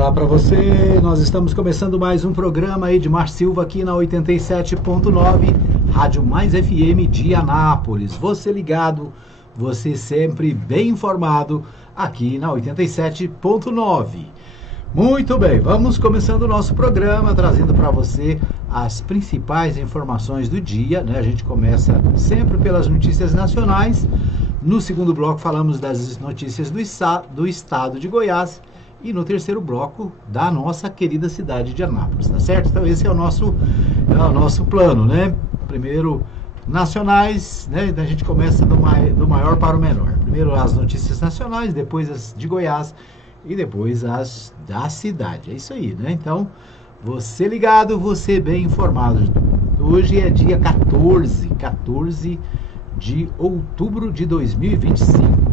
Olá para você, nós estamos começando mais um programa, Edmar Silva aqui na 87.9, Rádio Mais FM de Anápolis. Você ligado, você sempre bem informado aqui na 87.9. Muito bem, vamos começando o nosso programa, trazendo para você as principais informações do dia, né? A gente começa sempre pelas notícias nacionais. No segundo bloco falamos das notícias do estado de Goiás. E no terceiro bloco, da nossa querida cidade de Anápolis, tá certo? Então esse é o nosso plano, né? Primeiro, nacionais, né? Então a gente começa do maior para o menor. Primeiro as notícias nacionais, depois as de Goiás e depois as da cidade. É isso aí, né? Então, você ligado, você bem informado. Hoje é dia 14 de outubro de 2025.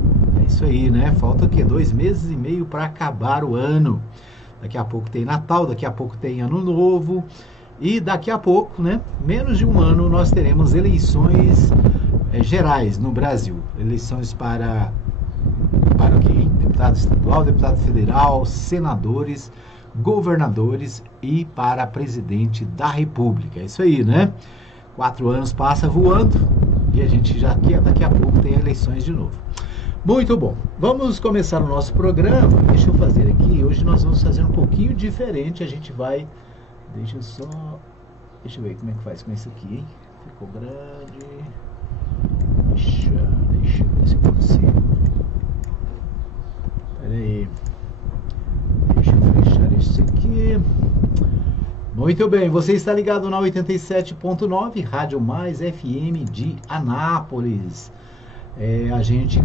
Isso aí, né? Falta o quê? 2 meses e meio para acabar o ano. Daqui a pouco tem Natal, daqui a pouco tem Ano Novo. E daqui a pouco, né? Menos de um ano, nós teremos eleições gerais no Brasil. Eleições para o quê, hein? Deputado estadual, deputado federal, senadores, governadores e para presidente da República. É isso aí, né? 4 anos passa voando e a gente já daqui a pouco tem eleições de novo. Muito bom, vamos começar o nosso programa. Deixa eu fazer aqui, hoje nós vamos fazer um pouquinho diferente. A gente vai, deixa eu ver como é que faz com isso aqui, hein? Ficou grande. Deixa eu ver se eu consigo. Pera aí, deixa eu fechar isso aqui. Muito bem, você está ligado na 87.9, Rádio Mais FM de Anápolis. A gente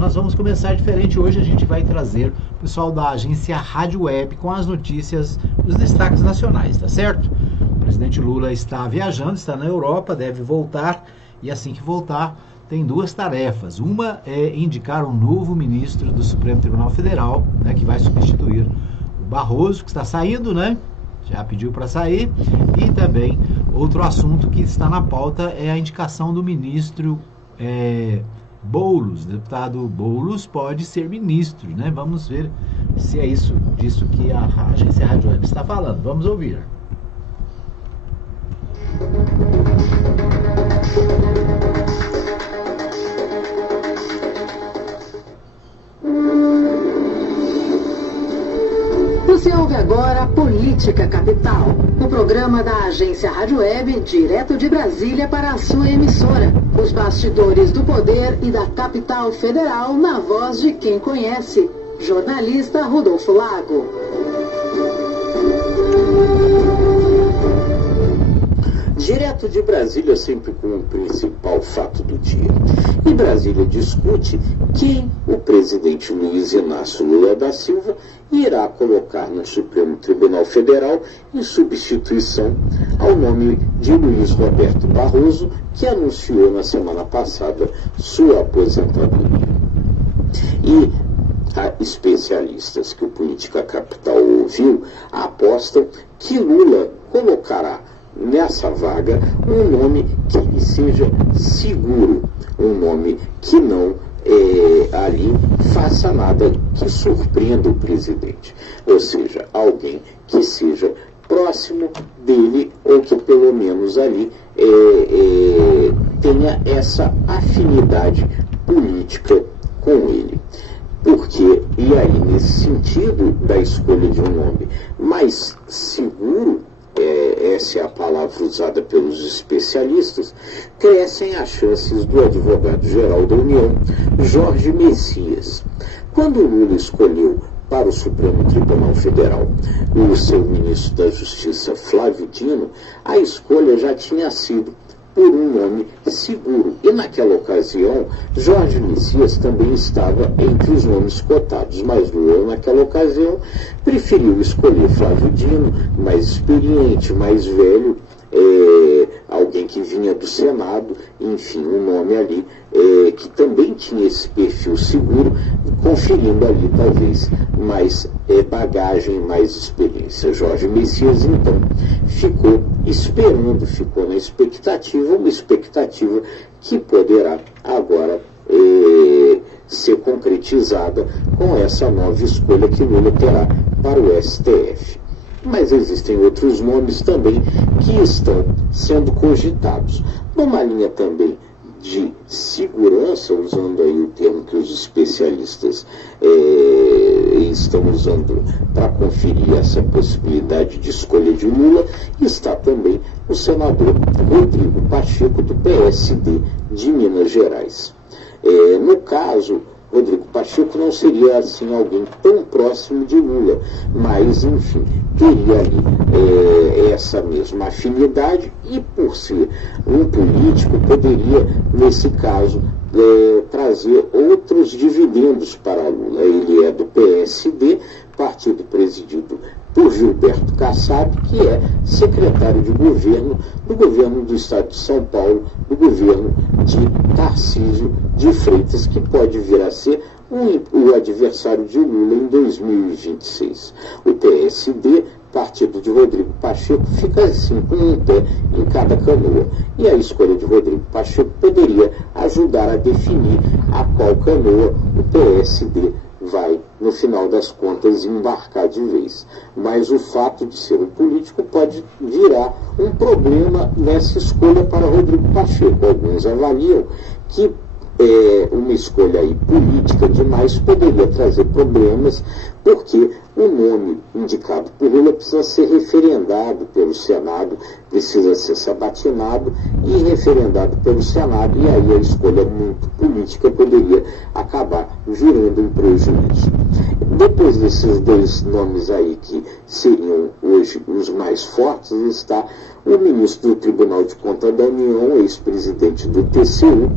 nós vamos começar diferente hoje. A gente vai trazer o pessoal da agência Rádio Web com as notícias, os destaques nacionais, tá certo? O presidente Lula está viajando, está na Europa, deve voltar, e assim que voltar tem 2 tarefas. Uma é indicar um novo ministro do Supremo Tribunal Federal, né, que vai substituir o Barroso, que está saindo, né? Já pediu para sair. E também outro assunto que está na pauta é a indicação do ministro Boulos. O deputado Boulos pode ser ministro, né? Vamos ver se é disso que a agência Rádio Web está falando. Vamos ouvir. Você ouve agora Política Capital, o programa da agência Rádio Web, direto de Brasília para a sua emissora. Os bastidores do poder e da capital federal na voz de quem conhece. Jornalista Rodolfo Lago. Direto de Brasília, sempre com o principal fato do dia. E Brasília discute quem o presidente Luiz Inácio Lula da Silva irá colocar no Supremo Tribunal Federal em substituição ao nome de Luiz Roberto Barroso, que anunciou na semana passada sua aposentadoria. E especialistas que o Política Capital ouviu apostam que Lula colocará nessa vaga um nome que lhe seja seguro, um nome que não ali faça nada que surpreenda o presidente, ou seja, alguém que seja próximo dele ou que pelo menos ali tenha essa afinidade política com ele. Porque, e aí nesse sentido da escolha de um nome mais seguro, essa é a palavra usada pelos especialistas, crescem as chances do advogado-geral da União, Jorge Messias. Quando Lula escolheu para o Supremo Tribunal Federal o seu ministro da Justiça, Flávio Dino, a escolha já tinha sido por um nome seguro. E naquela ocasião, Jorge Messias também estava entre os nomes cotados, mas Lula, naquela ocasião, preferiu escolher Flávio Dino, mais experiente, mais velho, alguém que vinha do Senado, enfim, um nome ali que também tinha esse perfil seguro, conferindo ali talvez mais bagagem, mais experiência. Jorge Messias, então, ficou esperando, ficou na expectativa, uma expectativa que poderá agora ser concretizada com essa nova escolha que Lula terá para o STF. Mas existem outros nomes também que estão sendo cogitados. Numa linha também de segurança, usando aí o termo que os especialistas estão usando para conferir essa possibilidade de escolha de Lula, está também o senador Rodrigo Pacheco, do PSD de Minas Gerais. No caso, Rodrigo Pacheco não seria assim alguém tão próximo de Lula, mas enfim, teria ali essa mesma afinidade e, por ser um político, poderia, nesse caso, trazer outros dividendos para Lula. Ele é do PSD, partido presidido por Gilberto Kassab, que é secretário de governo do governo do estado de São Paulo, do governo de Tarcísio de Freitas, que pode vir a ser o adversário de Lula em 2026. O PSD, partido de Rodrigo Pacheco, fica assim com um pé em cada canoa. E a escolha de Rodrigo Pacheco poderia ajudar a definir a qual canoa o PSD vai, no final das contas, embarcar de vez. Mas o fato de ser um político pode virar um problema nessa escolha para Rodrigo Pacheco. Alguns avaliam que uma escolha aí política demais poderia trazer problemas, porque o nome indicado por Lula precisa ser referendado pelo Senado, precisa ser sabatinado e referendado pelo Senado, e aí a escolha muito política poderia acabar gerando um prejuízo. Depois desses dois nomes aí que seriam hoje os mais fortes, está o ministro do Tribunal de Contas da União, ex-presidente do TCU,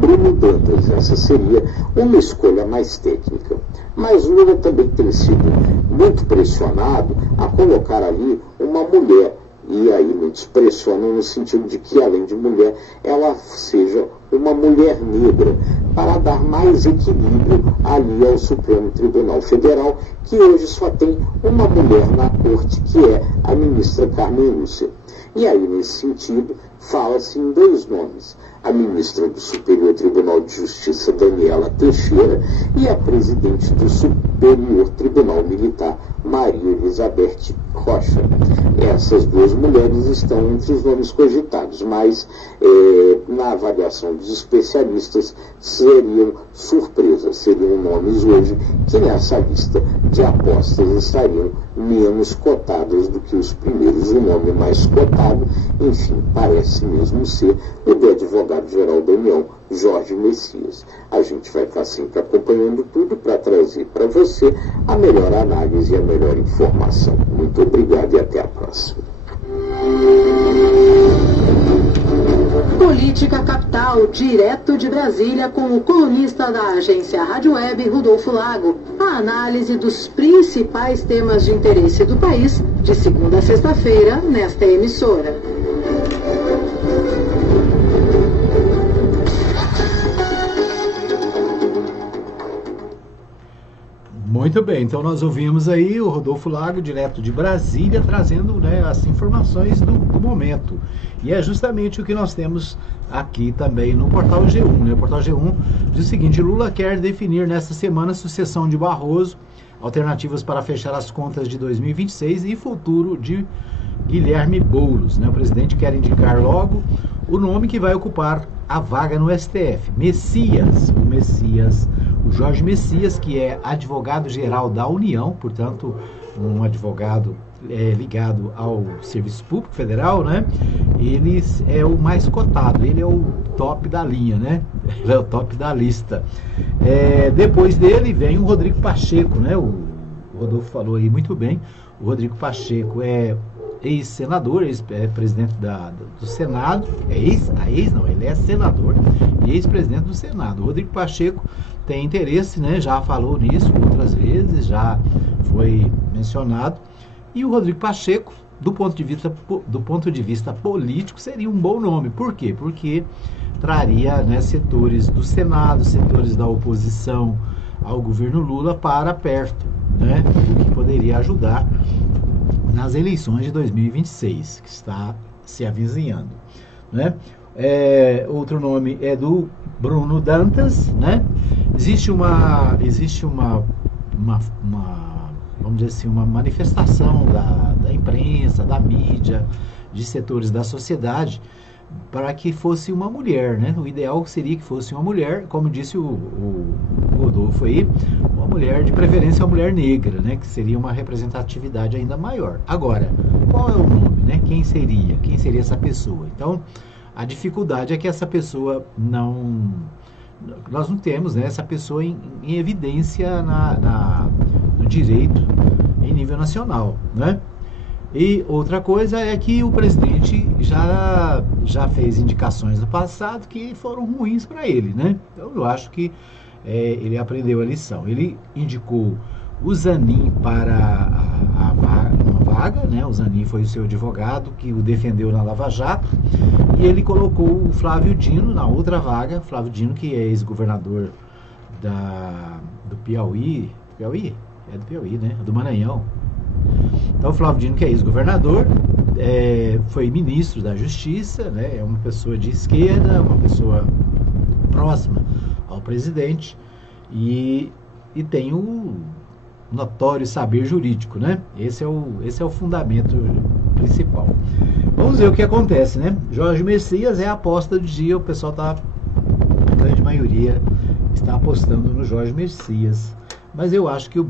Bruno Dantas. Essa seria uma escolha mais técnica. Mas Lula também tem sido muito pressionado a colocar ali uma mulher. E aí muitos pressionam no sentido de que, além de mulher, ela seja uma mulher negra, para dar mais equilíbrio ali ao Supremo Tribunal Federal, que hoje só tem uma mulher na corte, que é a ministra Carmen Lúcia. E aí, nesse sentido, fala-se em dois nomes: a ministra do Superior Tribunal de Justiça, Daniela Teixeira, e a presidente do Superior Tribunal Militar, Maria Elizabeth Rocha. Essas duas mulheres estão entre os nomes cogitados, mas na avaliação dos especialistas seriam surpresas, seriam nomes hoje que nessa lista de apostas estariam menos cotados do que os primeiros. O nome mais cotado, enfim, parece mesmo ser o do advogado-geral da União, Jorge Messias. A gente vai estar sempre acompanhando tudo para trazer para você a melhor análise e a melhor informação. Muito obrigado e até a próxima. Política Capital, direto de Brasília, com o colunista da agência Rádio Web, Rodolfo Lago. A análise dos principais temas de interesse do país, de segunda a sexta-feira, nesta emissora. Muito bem, então nós ouvimos aí o Rodolfo Lago, direto de Brasília, trazendo, né, as informações do momento. E é justamente o que nós temos aqui também no Portal G1. Né? O Portal G1 diz o seguinte: Lula quer definir nesta semana a sucessão de Barroso, alternativas para fechar as contas de 2026 e futuro de Guilherme Boulos. Né? O presidente quer indicar logo o nome que vai ocupar a vaga no STF. O Jorge Messias, que é advogado-geral da União, portanto, um advogado ligado ao Serviço Público Federal, né? Ele é o mais cotado, ele é o top da linha, né? Ele é o top da lista. Depois dele vem o Rodrigo Pacheco, né? O Rodolfo falou aí muito bem. O Rodrigo Pacheco é ex-senador, ex-presidente do Senado, ele é senador e ex-presidente do Senado. O Rodrigo Pacheco tem interesse, né? Já falou nisso outras vezes, já foi mencionado. E o Rodrigo Pacheco, do ponto de vista político, seria um bom nome. Por quê? Porque traria, né, setores do Senado, setores da oposição ao governo Lula para perto, né? O que poderia ajudar nas eleições de 2026, que está se avizinhando, né? Outro nome é do Bruno Dantas, né? Existe uma vamos dizer assim, uma manifestação da imprensa, da mídia, de setores da sociedade, para que fosse uma mulher, né? O ideal seria que fosse uma mulher, como disse o Rodolfo aí, uma mulher, de preferência uma mulher negra, né? Que seria uma representatividade ainda maior. Agora, qual é o nome, né? Quem seria essa pessoa? Então, a dificuldade é que essa pessoa nós não temos, né, essa pessoa em evidência no direito em nível nacional, né? E outra coisa é que o presidente já fez indicações no passado que foram ruins para ele, né? Então eu acho que ele aprendeu a lição. Ele indicou o Zanin para uma vaga, né? O Zanin foi o seu advogado que o defendeu na Lava Jato, e ele colocou o Flávio Dino na outra vaga. Flávio Dino, que é ex-governador do Piauí. Piauí? É do Piauí, né? Do Maranhão. Então, o Flávio Dino, que é ex-governador, foi ministro da Justiça, né? É uma pessoa de esquerda, uma pessoa próxima ao presidente, e tem o notório saber jurídico, né? Esse é o fundamento principal. Vamos ver o que acontece, né? Jorge Messias é a aposta do dia, o pessoal a grande maioria está apostando no Jorge Messias. Mas eu acho que o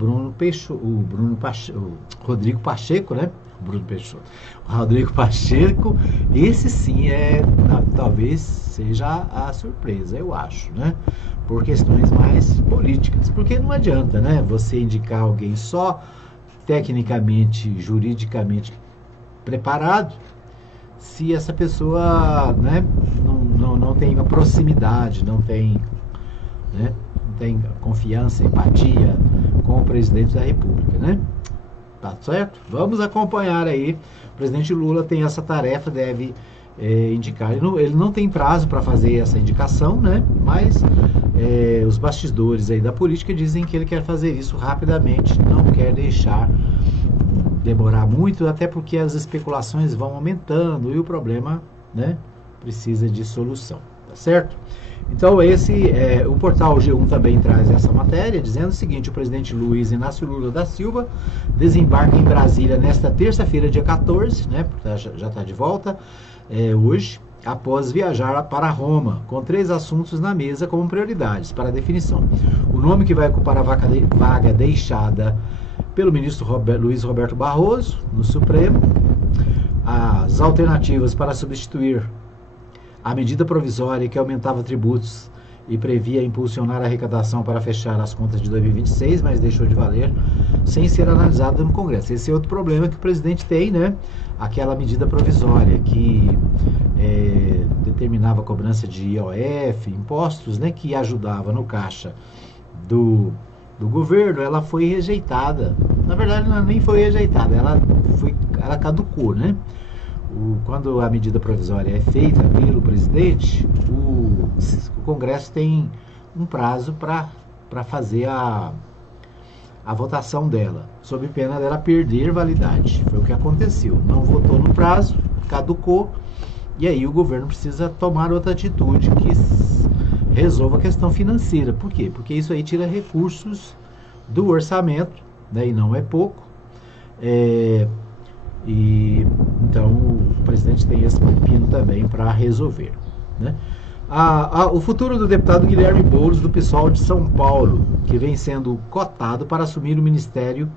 Rodrigo Pacheco, né? O Rodrigo Pacheco, esse sim talvez seja a surpresa, eu acho, né? Por questões mais políticas. Porque não adianta, né? Você indicar alguém só tecnicamente, juridicamente preparado, se essa pessoa, né, não tem uma proximidade, não tem confiança, empatia com o presidente da República, né? Tá certo? Vamos acompanhar aí. O presidente Lula tem essa tarefa, deve indicar. Ele não tem prazo para fazer essa indicação, né? Mas os bastidores aí da política dizem que ele quer fazer isso rapidamente, não quer deixar demorar muito, até porque as especulações vão aumentando e o problema, né, precisa de solução, tá certo? Então o portal G1 também traz essa matéria, dizendo o seguinte: o presidente Luiz Inácio Lula da Silva desembarca em Brasília nesta terça-feira, dia 14, né, já está de volta hoje, após viajar para Roma, com 3 assuntos na mesa como prioridades para definição. O nome que vai ocupar a vaga deixada pelo ministro Luiz Roberto Barroso, no Supremo, as alternativas para substituir a medida provisória que aumentava tributos e previa impulsionar a arrecadação para fechar as contas de 2026, mas deixou de valer sem ser analisada no Congresso. Esse é outro problema que o presidente tem, né? Aquela medida provisória que determinava a cobrança de IOF, impostos, né? Que ajudava no caixa do governo, ela foi rejeitada. Na verdade, ela nem foi rejeitada, ela caducou, né? Quando a medida provisória é feita pelo presidente, o Congresso tem um prazo para fazer a votação dela, sob pena dela perder validade. Foi o que aconteceu. Não votou no prazo, caducou, e aí o governo precisa tomar outra atitude que resolva a questão financeira. Por quê? Porque isso aí tira recursos do orçamento, né, e não é pouco. E então o presidente tem esse pepino também para resolver, né? O futuro do deputado Guilherme Boulos, do PSOL de São Paulo, que vem sendo cotado para assumir um ministério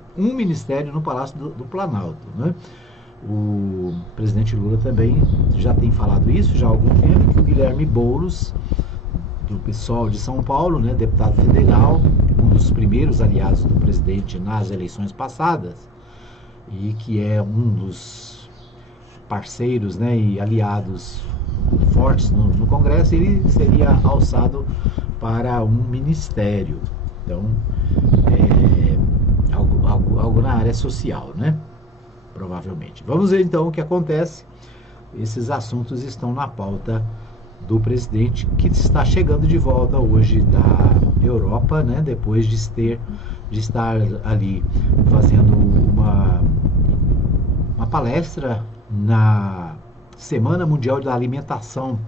no Palácio do Planalto, né? O presidente Lula também já tem falado isso já há algum tempo, que o Guilherme Boulos, do PSOL de São Paulo, né, deputado federal, um dos primeiros aliados do presidente nas eleições passadas, e que é um dos parceiros, né, e aliados fortes no Congresso, ele seria alçado para um ministério. Então, algo na área social, né? Provavelmente. Vamos ver então o que acontece. Esses assuntos estão na pauta do presidente, que está chegando de volta hoje da Europa, né? Depois de estar ali fazendo uma palestra na Semana Mundial da Alimentação,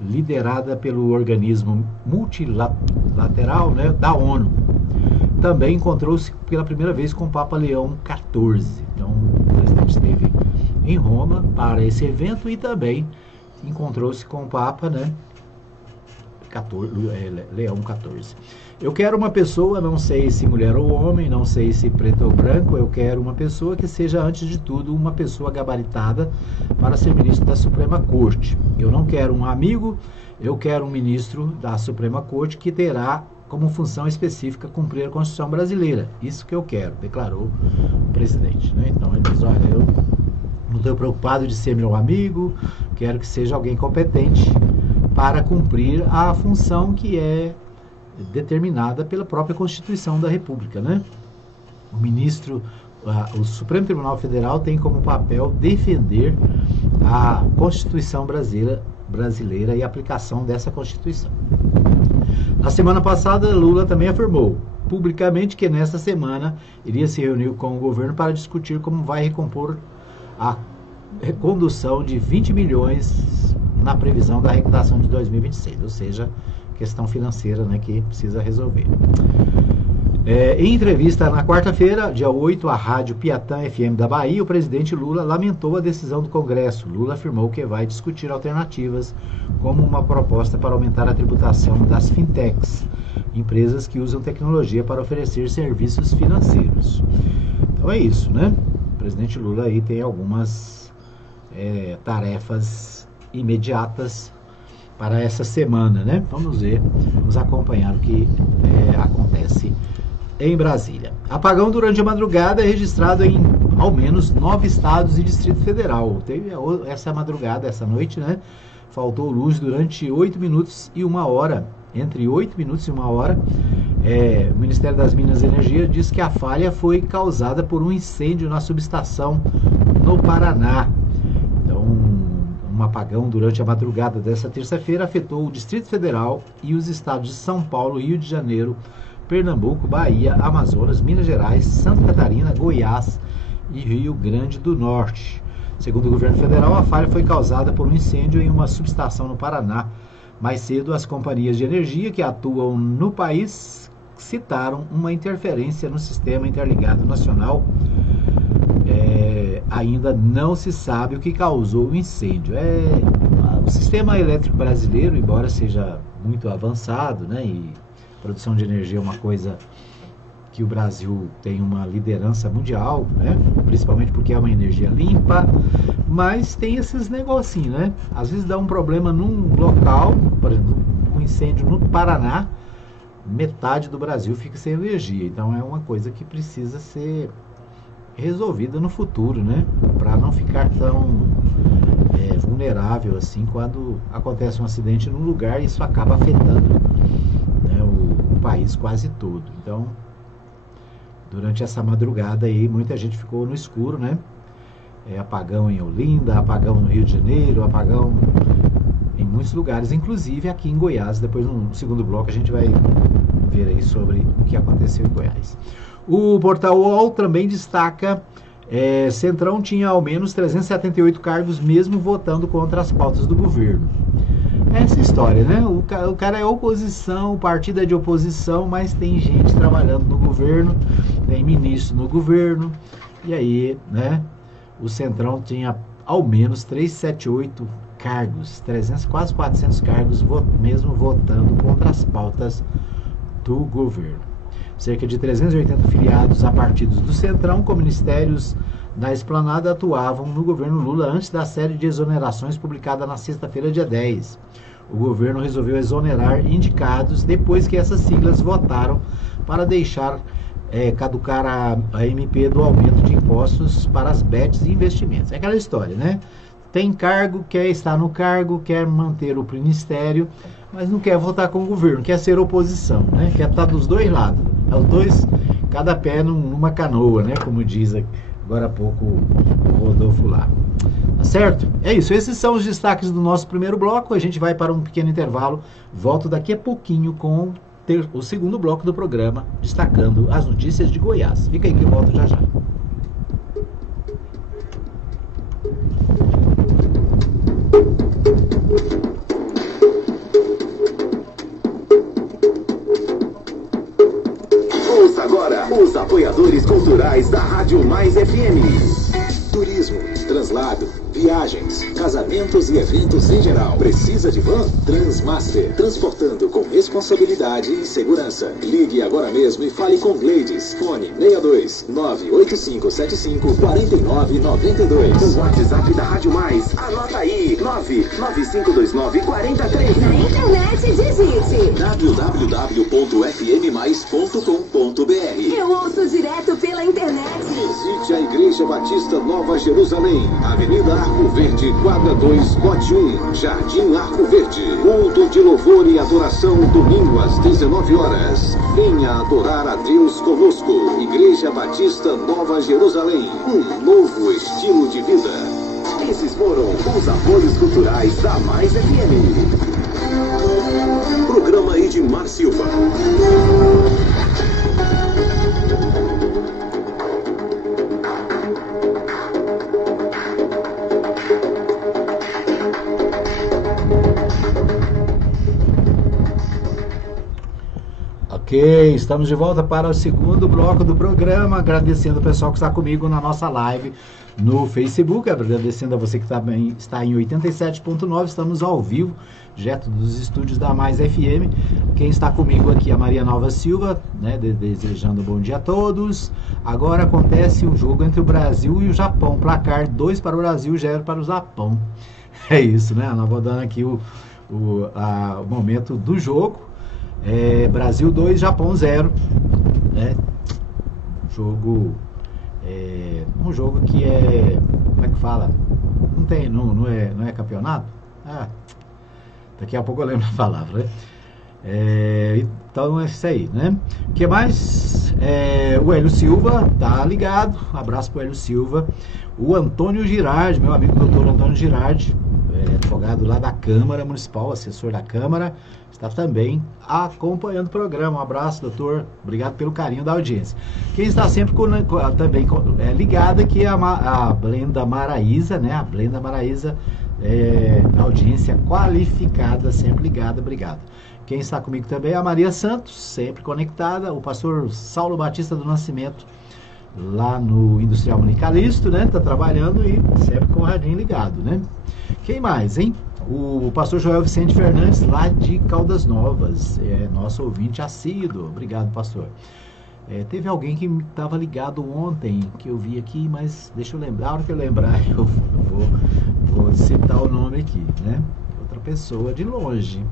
liderada pelo organismo multilateral, né, da ONU. também encontrou-se pela primeira vez com o Papa Leão XIV. Então, o presidente esteve em Roma para esse evento e também encontrou-se com o Papa, né? Leão XIV. Eu quero uma pessoa, não sei se mulher ou homem, não sei se preto ou branco, eu quero uma pessoa que seja, antes de tudo, uma pessoa gabaritada para ser ministro da Suprema Corte. Eu não quero um amigo, eu quero um ministro da Suprema Corte que terá como função específica cumprir a Constituição brasileira. Isso que eu quero, declarou o presidente, né? Então ele diz, olha, eu não estou preocupado de ser meu amigo, quero que seja alguém competente para cumprir a função que é determinada pela própria Constituição da República, né? O Supremo Tribunal Federal tem como papel defender a Constituição brasileira e a aplicação dessa Constituição. Na semana passada, Lula também afirmou publicamente que nesta semana iria se reunir com o governo para discutir como vai recompor a recondução de 20 milhões na previsão da arrecadação de 2026, ou seja, questão financeira, né, que precisa resolver. Em entrevista na quarta-feira, dia 8, à rádio Piatã FM da Bahia, o presidente Lula lamentou a decisão do Congresso. Lula afirmou que vai discutir alternativas, como uma proposta para aumentar a tributação das fintechs, empresas que usam tecnologia para oferecer serviços financeiros. Então é isso, né? O presidente Lula aí tem algumas tarefas imediatas para essa semana, né? Vamos ver, vamos acompanhar o que acontece em Brasília. Apagão durante a madrugada é registrado em ao menos 9 estados e Distrito Federal. Teve essa madrugada, essa noite, né? Faltou luz durante 8 minutos e 1 hora. Entre 8 minutos e 1 hora, o Ministério das Minas e Energia diz que a falha foi causada por um incêndio na subestação no Paraná. Então, um apagão durante a madrugada dessa terça-feira afetou o Distrito Federal e os estados de São Paulo, Rio de Janeiro, Pernambuco, Bahia, Amazonas, Minas Gerais, Santa Catarina, Goiás e Rio Grande do Norte. Segundo o governo federal, a falha foi causada por um incêndio em uma subestação no Paraná. Mais cedo, as companhias de energia que atuam no país citaram uma interferência no Sistema Interligado Nacional. Ainda não se sabe o que causou o incêndio. O sistema elétrico brasileiro, embora seja muito avançado, né, e produção de energia é uma coisa que o Brasil tem uma liderança mundial, né, principalmente porque é uma energia limpa, mas tem esses negocinhos, né? Às vezes dá um problema num local, por exemplo, um incêndio no Paraná, metade do Brasil fica sem energia. Então é uma coisa que precisa ser resolvida no futuro, né? Para não ficar tão vulnerável assim quando acontece um acidente num lugar e isso acaba afetando, né, o país quase todo. Então, durante essa madrugada aí, muita gente ficou no escuro, né? Apagão em Olinda, apagão no Rio de Janeiro, apagão em muitos lugares, inclusive aqui em Goiás. Depois, no segundo bloco, a gente vai ver aí sobre o que aconteceu em Goiás. O portal UOL também destaca: Centrão tinha ao menos 378 cargos mesmo votando contra as pautas do governo. Essa história, né? O cara é oposição, o partido é de oposição, mas tem gente trabalhando no governo, tem ministro no governo, e aí, né? O Centrão tinha ao menos 378 cargos, 300, quase 400 cargos, mesmo votando contra as pautas do governo. Cerca de 380 filiados a partidos do Centrão com ministérios da Esplanada atuavam no governo Lula antes da série de exonerações publicada na sexta-feira, dia 10. O governo resolveu exonerar indicados depois que essas siglas votaram para deixar caducar a MP do aumento de impostos para as bets e investimentos. É aquela história, né? Tem cargo, quer estar no cargo, quer manter o ministério, mas não quer votar com o governo, quer ser oposição, né? Quer estar dos dois lados. É os dois, cada pé numa canoa, né? Como diz agora há pouco o Rodolfo lá. Tá certo? É isso, esses são os destaques do nosso primeiro bloco. A gente vai para um pequeno intervalo. Volto daqui a pouquinho com o segundo bloco do programa, destacando as notícias de Goiás. Fica aí que eu volto já já. Ouça agora culturais da Rádio Mais FM. Turismo, translado, viagens, casamentos e eventos em geral. Precisa de van? Transmaster. Transportando com responsabilidade e segurança. Ligue agora mesmo e fale com Gleides. Fone 62 98575 4992. O WhatsApp da Rádio Mais. Anota aí. 99529 4013. Na internet digite www.fmmais.com.br. Eu ouço direto pela internet. Visite a Igreja Batista Nova Jerusalém, Avenida Arco Verde, quadra 2, lote 1, Jardim Arco Verde. Culto de louvor e adoração, domingo às 19 horas. Venha adorar a Deus conosco. Igreja Batista Nova Jerusalém, um novo estilo de vida. Esses foram os apoios culturais da Mais FM. Programa Edmar Silva. Ok, estamos de volta para o segundo bloco do programa, agradecendo o pessoal que está comigo na nossa live no Facebook, agradecendo a você que também está em 87.9, estamos ao vivo, direto dos estúdios da Mais FM. Quem está comigo aqui é a Maria Nova Silva, né, desejando bom dia a todos. Agora acontece o jogo entre o Brasil e o Japão, placar 2 para o Brasil, 0 para o Japão. É isso, né? Nós vamos dando aqui o momento do jogo. Brasil 2, Japão 0, né? Um jogo que é, como é que fala? Não é campeonato? Daqui a pouco eu lembro a palavra, né? Então é isso aí, né? O que mais? O Hélio Silva tá ligado, um abraço pro Hélio Silva. O Antônio Girardi, meu amigo doutor Antônio Girardi, advogado lá da Câmara Municipal, assessor da Câmara, está também acompanhando o programa. Um abraço, doutor. Obrigado pelo carinho da audiência. Quem está sempre também ligado aqui é a Blenda Maraíza, né? A Blenda Maraíza, audiência qualificada, sempre ligada. Obrigado. Quem está comigo também é a Maria Santos, sempre conectada. O pastor Saulo Batista do Nascimento, lá no Industrial Municalisto, né? Está trabalhando e sempre com o radinho ligado, né? Quem mais, hein? O pastor Joel Vicente Fernandes, lá de Caldas Novas, nosso ouvinte assíduo. Obrigado, pastor. Teve alguém que estava ligado ontem, que eu vi aqui, mas deixa eu lembrar, a hora que eu lembrar, eu vou citar o nome aqui, né? Outra pessoa de longe.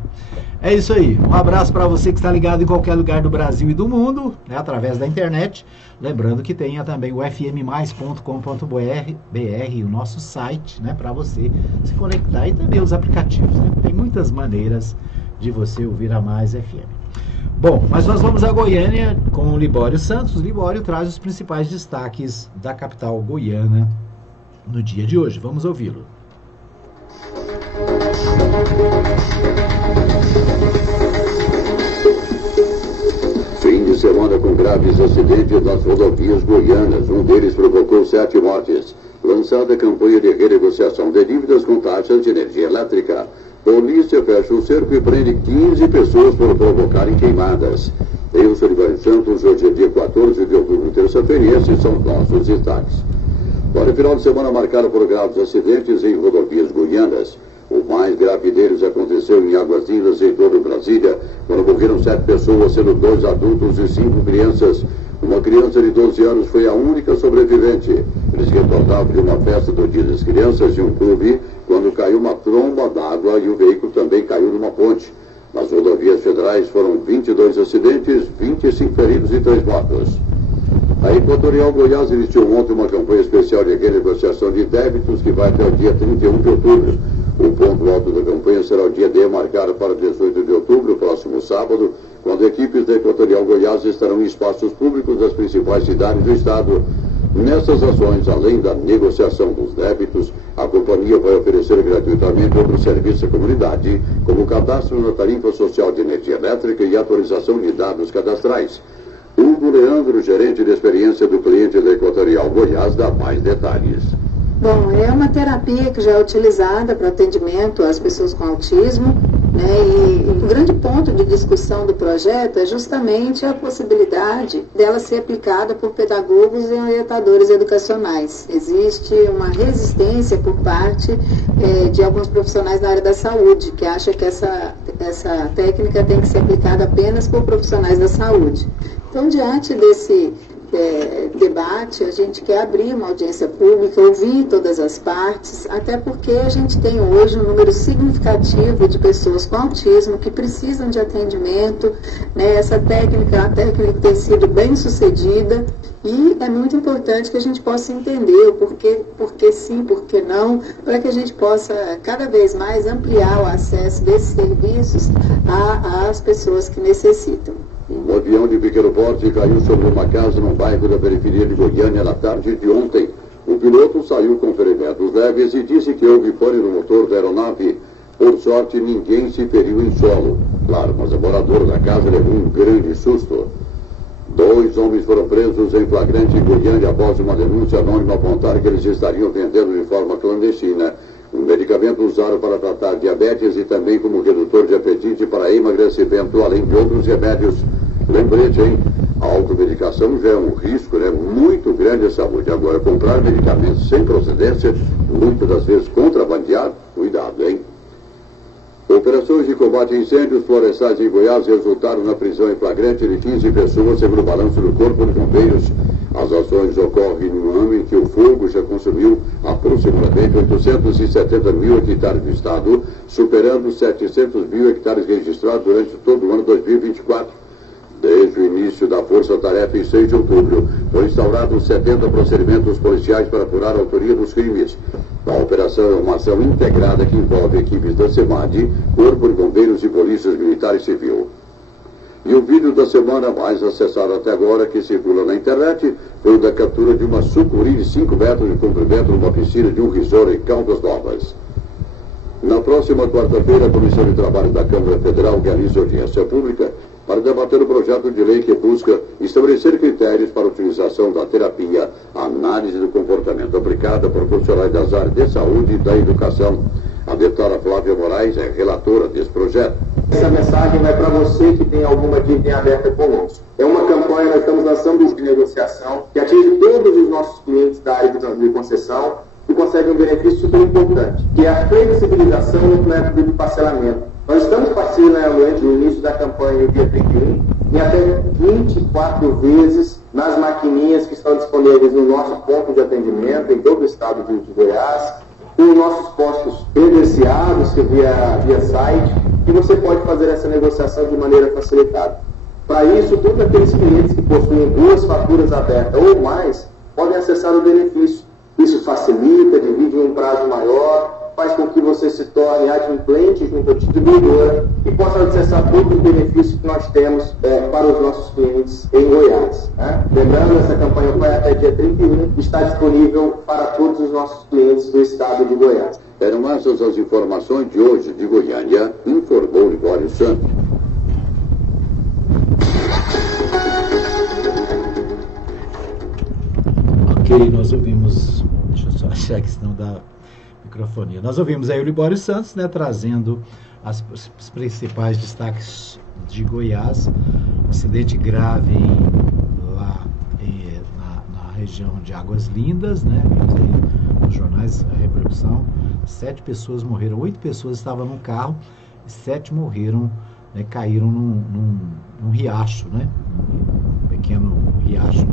É isso aí. Um abraço para você que está ligado em qualquer lugar do Brasil e do mundo, né, através da internet. Lembrando que tenha também o fmmais.com.br, o nosso site, né, para você se conectar, e também os aplicativos, né? Tem muitas maneiras de você ouvir a Mais FM. Bom, mas nós vamos a Goiânia com o Libório Santos. O Libório traz os principais destaques da capital goiana no dia de hoje. Vamos ouvi-lo. Fim de semana com graves acidentes nas rodovias goianas. Um deles provocou 7 mortes. Lançada a campanha de renegociação de dívidas com taxas de energia elétrica. Polícia fecha o cerco e prende 15 pessoas por provocarem queimadas. Eu sou Libório Santos, hoje é dia 14 de outubro, terça-feira, e esses são nossos destaques. Para o final de semana marcado por graves acidentes em rodovias goianas. O mais grave deles aconteceu em Águas Lindas, em todo Brasília, quando morreram 7 pessoas, sendo 2 adultos e 5 crianças. Uma criança de 12 anos foi a única sobrevivente. Eles retornavam de uma festa do Dia das Crianças de um clube, quando caiu uma tromba d'água e o veículo também caiu numa ponte. Nas rodovias federais foram 22 acidentes, 25 feridos e 3 mortos. A Equatorial Goiás iniciou ontem uma campanha especial de renegociação de débitos que vai até o dia 31 de outubro. O ponto alto da campanha será o dia D, marcado para 18 de outubro, próximo sábado, quando equipes da Equatorial Goiás estarão em espaços públicos das principais cidades do estado. Nessas ações, além da negociação dos débitos, a companhia vai oferecer gratuitamente outros serviços à comunidade, como cadastro na tarifa social de energia elétrica e atualização de dados cadastrais. Hugo Leandro, gerente de experiência do cliente da Equatorial Goiás, dá mais detalhes. Bom, é uma terapia que já é utilizada para atendimento às pessoas com autismo, né? E o grande ponto de discussão do projeto é justamente a possibilidade dela ser aplicada por pedagogos e orientadores educacionais. Existe uma resistência por parte de alguns profissionais da área da saúde, que acham que essa técnica tem que ser aplicada apenas por profissionais da saúde. Então, diante desse debate, a gente quer abrir uma audiência pública, ouvir todas as partes, até porque a gente tem hoje um número significativo de pessoas com autismo que precisam de atendimento, né? Essa técnica é uma técnica que tem sido bem sucedida e é muito importante que a gente possa entender o porquê sim, porquê não, para que a gente possa cada vez mais ampliar o acesso desses serviços às pessoas que necessitam. Um avião de pequeno porte caiu sobre uma casa num bairro da periferia de Goiânia na tarde de ontem. O piloto saiu com ferimentos leves e disse que houve pane no motor da aeronave. Por sorte, ninguém se feriu em solo. Claro, mas a moradora da casa levou um grande susto. 2 homens foram presos em flagrante em Goiânia após uma denúncia anônima apontar que eles estariam vendendo de forma clandestina um medicamento usado para tratar diabetes e também como redutor de apetite para emagrecimento, além de outros remédios. Lembrete, hein? A automedicação já é um risco, né, muito grande à saúde. Agora, comprar medicamentos sem procedência, muitas das vezes contrabandeado, cuidado, hein? Operações de combate a incêndios florestais em Goiás resultaram na prisão em flagrante de 15 pessoas, segundo o balanço do Corpo de Bombeiros. As ações ocorrem no ano em que o fogo já consumiu aproximadamente 870 mil hectares do estado, superando 700 mil hectares registrados durante todo o ano 2024. Desde o início da força-tarefa em 6 de outubro, foram instaurados 70 procedimentos policiais para apurar a autoria dos crimes. A operação é uma ação integrada que envolve equipes da SEMAD, Corpo de Bombeiros e Polícias Militar e Civil. E o vídeo da semana mais acessado até agora, que circula na internet, foi o da captura de uma sucuri de 5 metros de comprimento numa piscina de um resort em Caldas Novas. Na próxima quarta-feira, a Comissão de Trabalho da Câmara Federal realiza audiência pública para debater o projeto de lei que busca estabelecer critérios para a utilização da terapia, análise do comportamento aplicada por profissionais das áreas de saúde e da educação. A deputada Flávia Moraes é relatora desse projeto. Essa mensagem vai para você que tem alguma dívida em aberta conosco. É uma campanha, nós estamos lançando de negociação que atinge todos os nossos clientes da área de concessão e consegue um benefício super importante, que é a flexibilização no método de parcelamento. Nós estamos parcelando entre o início da campanha e o dia 31 em até 24 vezes nas maquininhas que estão disponíveis no nosso ponto de atendimento em todo o estado de Goiás, com nossos postos credenciados via site, e você pode fazer essa negociação de maneira facilitada. Para isso, todos aqueles clientes que possuem 2 faturas abertas ou mais podem acessar o benefício. Isso facilita, divide em um prazo maior, faz com que você se torne adimplente junto à distribuidora e possa acessar todos os benefícios que nós temos para os nossos clientes em Goiás. Né? Lembrando, essa campanha vai até dia 31 e está disponível para todos os nossos clientes do estado de Goiás. Eram essas as informações de hoje de Goiânia, informou Libório Santos. Ok, nós ouvimos, deixa eu só achar aqui, senão dá microfonia. Nós ouvimos aí o Libório Santos, né, trazendo os principais destaques de Goiás. Um acidente grave lá na região de Águas Lindas, né, nos jornais, a repercussão. 7 pessoas morreram, 8 pessoas estavam no carro, e 7 morreram, né, caíram num riacho, né, um pequeno riacho,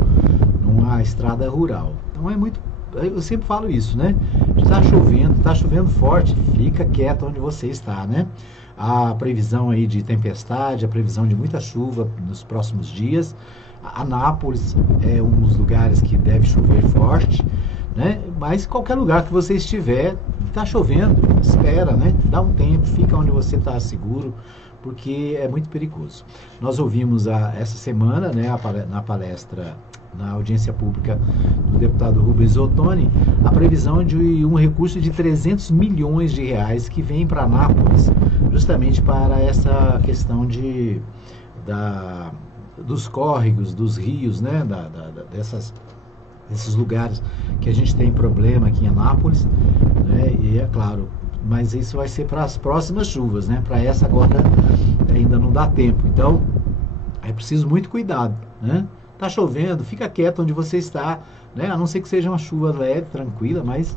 numa estrada rural. Então é muito, eu sempre falo isso, né? Está chovendo forte, fica quieto onde você está, né? A previsão aí de tempestade, a previsão de muita chuva nos próximos dias. Anápolis é um dos lugares que deve chover forte, né? Mas qualquer lugar que você estiver, está chovendo, espera, né? Dá um tempo, fica onde você está seguro, porque é muito perigoso. Nós ouvimos essa semana, né, na palestra, na audiência pública do deputado Rubens Ottoni, a previsão de um recurso de 300 milhões de reais que vem para Anápolis, justamente para essa questão dos córregos, dos rios, né, desses lugares que a gente tem problema aqui em Anápolis, né, e é claro, mas isso vai ser para as próximas chuvas, né? Para essa agora ainda não dá tempo. Então, é preciso muito cuidado, né? Tá chovendo, fica quieto onde você está, né? A não ser que seja uma chuva leve, tranquila, mas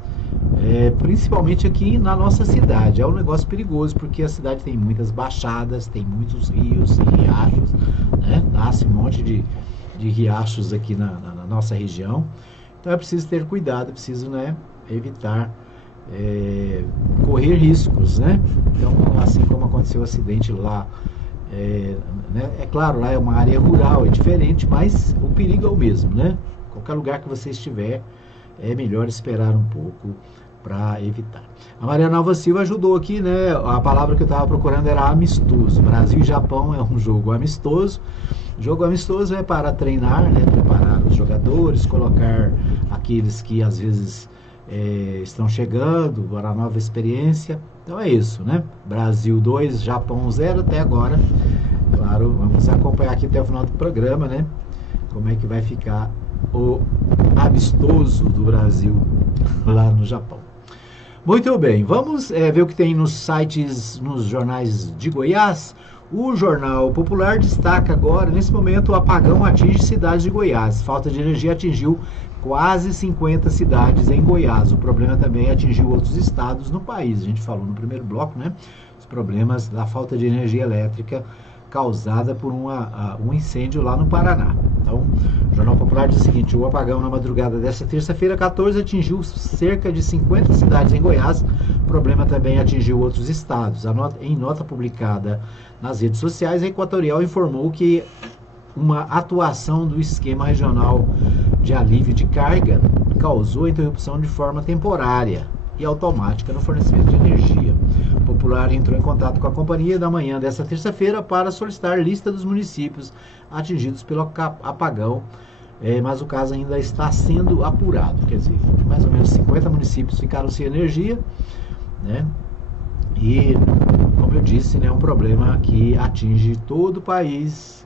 principalmente aqui na nossa cidade. É um negócio perigoso, porque a cidade tem muitas baixadas, tem muitos rios e riachos, né? Nasce um monte de riachos aqui na nossa região. Então é preciso ter cuidado, é preciso, né, evitar correr riscos, né? Então, assim como aconteceu o acidente lá, né, é claro, lá é uma área rural, é diferente, mas o perigo é o mesmo, né? Qualquer lugar que você estiver, é melhor esperar um pouco para evitar. A Maria Nova Silva ajudou aqui, né? A palavra que eu estava procurando era amistoso. Brasil e Japão é um jogo amistoso. Jogo amistoso é para treinar, né? Preparar os jogadores, colocar aqueles que às vezes estão chegando para a nova experiência. Então é isso, né? Brasil 2, Japão 0 até agora. Claro, vamos acompanhar aqui até o final do programa, né? Como é que vai ficar o amistoso do Brasil lá no Japão. Muito bem, vamos ver o que tem nos sites, nos jornais de Goiás. O Jornal Popular destaca agora, nesse momento, o apagão atinge cidades de Goiás. Falta de energia atingiu quase 50 cidades em Goiás. O problema também atingiu outros estados no país. A gente falou no primeiro bloco, né? Os problemas da falta de energia elétrica causada por um incêndio lá no Paraná. Então, o Jornal Popular diz o seguinte: o apagão na madrugada desta terça-feira, 14, atingiu cerca de 50 cidades em Goiás. O problema também atingiu outros estados. Em nota publicada nas redes sociais, a Equatorial informou que uma atuação do esquema regional de alívio de carga causou interrupção de forma temporária e automática no fornecimento de energia. O Popular entrou em contato com a companhia na manhã desta terça-feira para solicitar lista dos municípios atingidos pelo apagão, mas o caso ainda está sendo apurado. Quer dizer, mais ou menos 50 municípios ficaram sem energia, né? E, como eu disse, né, é um problema que atinge todo o país,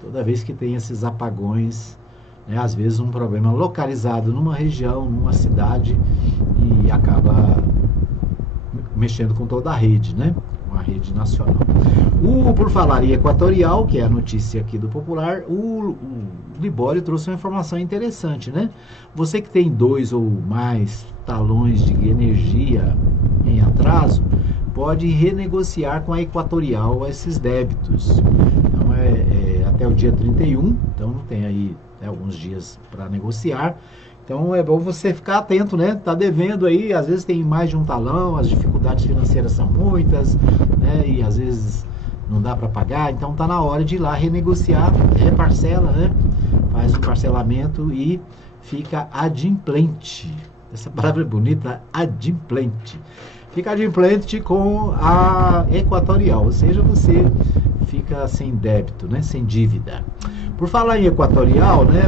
toda vez que tem esses apagões, né, às vezes um problema localizado numa região, numa cidade, e acaba mexendo com toda a rede, né? Uma rede nacional. Por falar em Equatorial, que é a notícia aqui do Popular, o Libório trouxe uma informação interessante, né? Você que tem 2 ou mais talões de energia em atraso, pode renegociar com a Equatorial esses débitos. Então, até o dia 31, então tem aí alguns dias para negociar. Então é bom você ficar atento, né? Tá devendo aí, às vezes tem mais de um talão, as dificuldades financeiras são muitas, né? E às vezes não dá para pagar, então tá na hora de ir lá renegociar, reparcela, né? Faz um parcelamento e fica adimplente. Essa palavra é bonita, adimplente. Fica adimplente com a Equatorial, ou seja, você fica sem débito, né? Sem dívida. Por falar em Equatorial, né?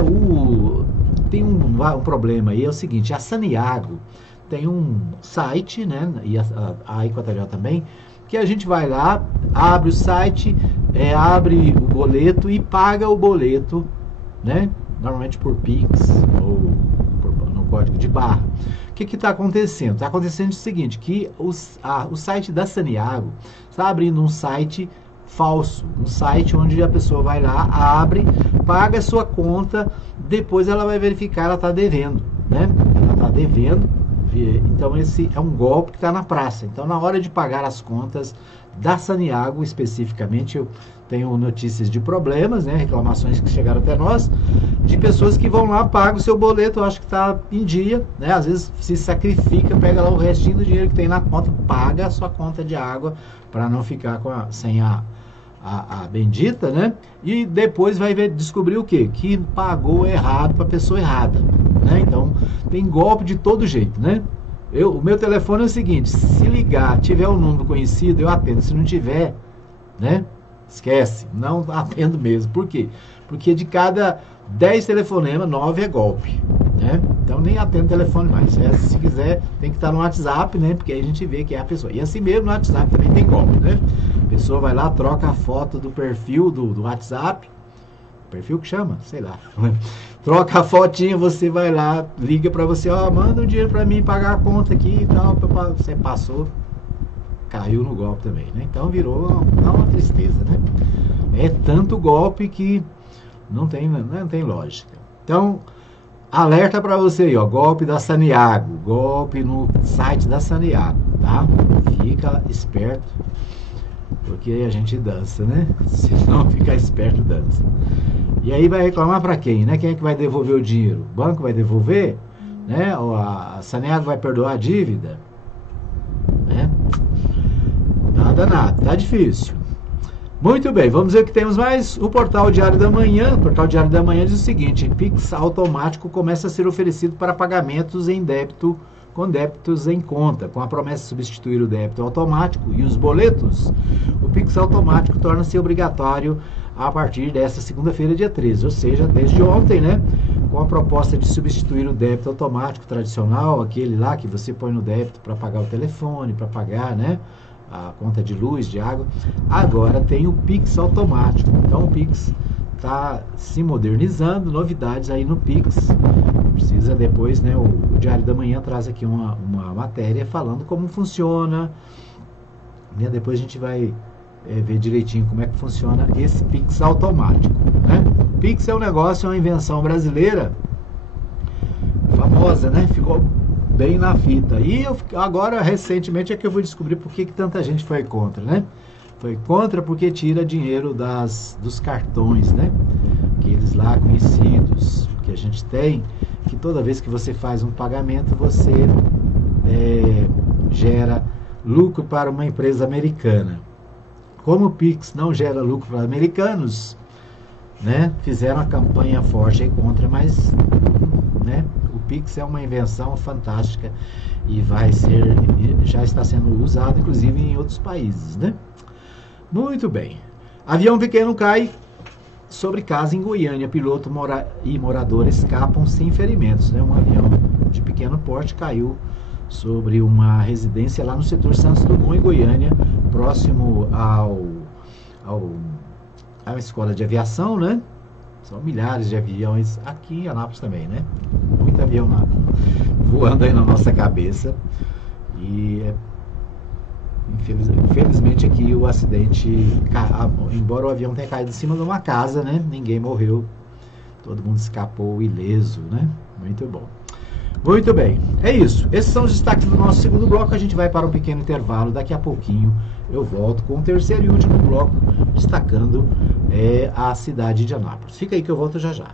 Tem um problema aí, é o seguinte: a Saniago tem um site, né? E a Equatorial também, que a gente vai lá, abre o site, abre o boleto e paga o boleto, né? Normalmente por Pix ou no código de barra. O que está acontecendo? Está acontecendo o seguinte, que o site da Saniago está abrindo um site falso, um site onde a pessoa vai lá, abre, paga a sua conta, depois ela vai verificar, ela está devendo, né? Ela está devendo, então esse é um golpe que está na praça. Então, na hora de pagar as contas da Saniago, especificamente, eu tenho notícias de problemas, né? Reclamações que chegaram até nós, de pessoas que vão lá, pagam o seu boleto, eu acho que está em dia, né? Às vezes se sacrifica, pega lá o restinho do dinheiro que tem na conta, paga a sua conta de água, para não ficar sem a bendita, né? E depois vai descobrir o quê? Que pagou errado para a pessoa errada, né? Então, tem golpe de todo jeito, né? O meu telefone é o seguinte: se ligar, tiver um número conhecido, eu atendo. Se não tiver, né? Esquece, não atendo mesmo. Por quê? Porque de cada 10 telefonemas, 9 é golpe, né? Então nem atendo telefone mais. Se quiser, tem que estar no WhatsApp, né? Porque aí a gente vê que é a pessoa. E assim mesmo no WhatsApp também tem golpe, né? A pessoa vai lá, troca a foto do perfil do WhatsApp. Perfil que chama? Sei lá. Troca a fotinha, você vai lá, liga pra você, manda um dinheiro pra mim, pagar a conta aqui e tal. Você passou, caiu no golpe também, né? Então virou uma tristeza, né? É tanto golpe que não tem lógica. Então, alerta para você aí, ó, golpe da Saniago, golpe no site da Saniago, tá? Fica esperto, porque aí a gente dança, né? Se não ficar esperto, dança. E aí vai reclamar para quem, né? Quem é que vai devolver o dinheiro? O banco vai devolver, né? Ou a Saniago vai perdoar a dívida, né? Nada, tá difícil. Muito bem, vamos ver o que temos mais. O Portal Diário da Manhã. O Portal Diário da Manhã diz o seguinte: Pix automático começa a ser oferecido para pagamentos em débito, com débitos em conta. Com a promessa de substituir o débito automático e os boletos, o Pix automático torna-se obrigatório a partir desta segunda-feira, dia 13, ou seja, desde ontem, né? Com a proposta de substituir o débito automático tradicional, aquele lá que você põe no débito para pagar o telefone, para pagar, né, a conta de luz, de água. Agora tem o Pix automático. Então o Pix está se modernizando, novidades aí no Pix. Precisa depois, né, o Diário da Manhã traz aqui uma matéria falando como funciona, né? Depois a gente vai ver direitinho como é que funciona esse Pix automático, né? Pix é um negócio, é uma invenção brasileira famosa, né? Ficou bem na fita. E agora, recentemente, é que eu vou descobrir por que tanta gente foi contra, né? Foi contra porque tira dinheiro dos cartões, né? Aqueles lá conhecidos que a gente tem, que toda vez que você faz um pagamento, você gera lucro para uma empresa americana. Como o Pix não gera lucro para americanos, né? Fizeram a campanha forte aí contra, mas, né? O Pix é uma invenção fantástica e já está sendo usado, inclusive, em outros países, né? Muito bem. Avião pequeno cai sobre casa em Goiânia. Piloto e morador escapam sem ferimentos, né? Um avião de pequeno porte caiu sobre uma residência lá no setor Santos Dumont, em Goiânia, próximo à escola de aviação, né? São milhares de aviões aqui em Anápolis também, né? Muito avião voando aí na nossa cabeça. E infelizmente aqui o acidente, embora o avião tenha caído em cima de uma casa, né? Ninguém morreu, todo mundo escapou ileso, né? Muito bom. Muito bem, é isso. Esses são os destaques do nosso segundo bloco. A gente vai para um pequeno intervalo. Daqui a pouquinho eu volto com o terceiro e último bloco, destacando a cidade de Anápolis. Fica aí que eu volto já já.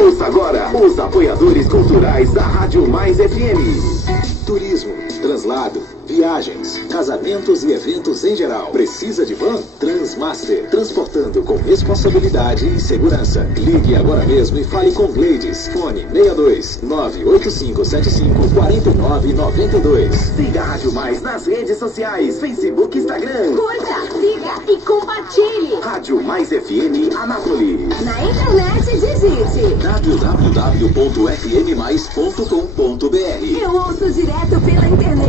Ouça agora os apoiadores culturais da Rádio Mais FM. Turismo, translado, viagens, casamentos e eventos em geral. Precisa de van? Transmaster. Transportando com responsabilidade e segurança. Ligue agora mesmo e fale com Gleides. Fone 62 98575 4992. Siga a Rádio Mais nas redes sociais. Facebook, Instagram. Curta, siga e compartilhe. Rádio Mais FM Anápolis. Na internet, digite www.fmmais.com.br. Eu ouço direto pela internet.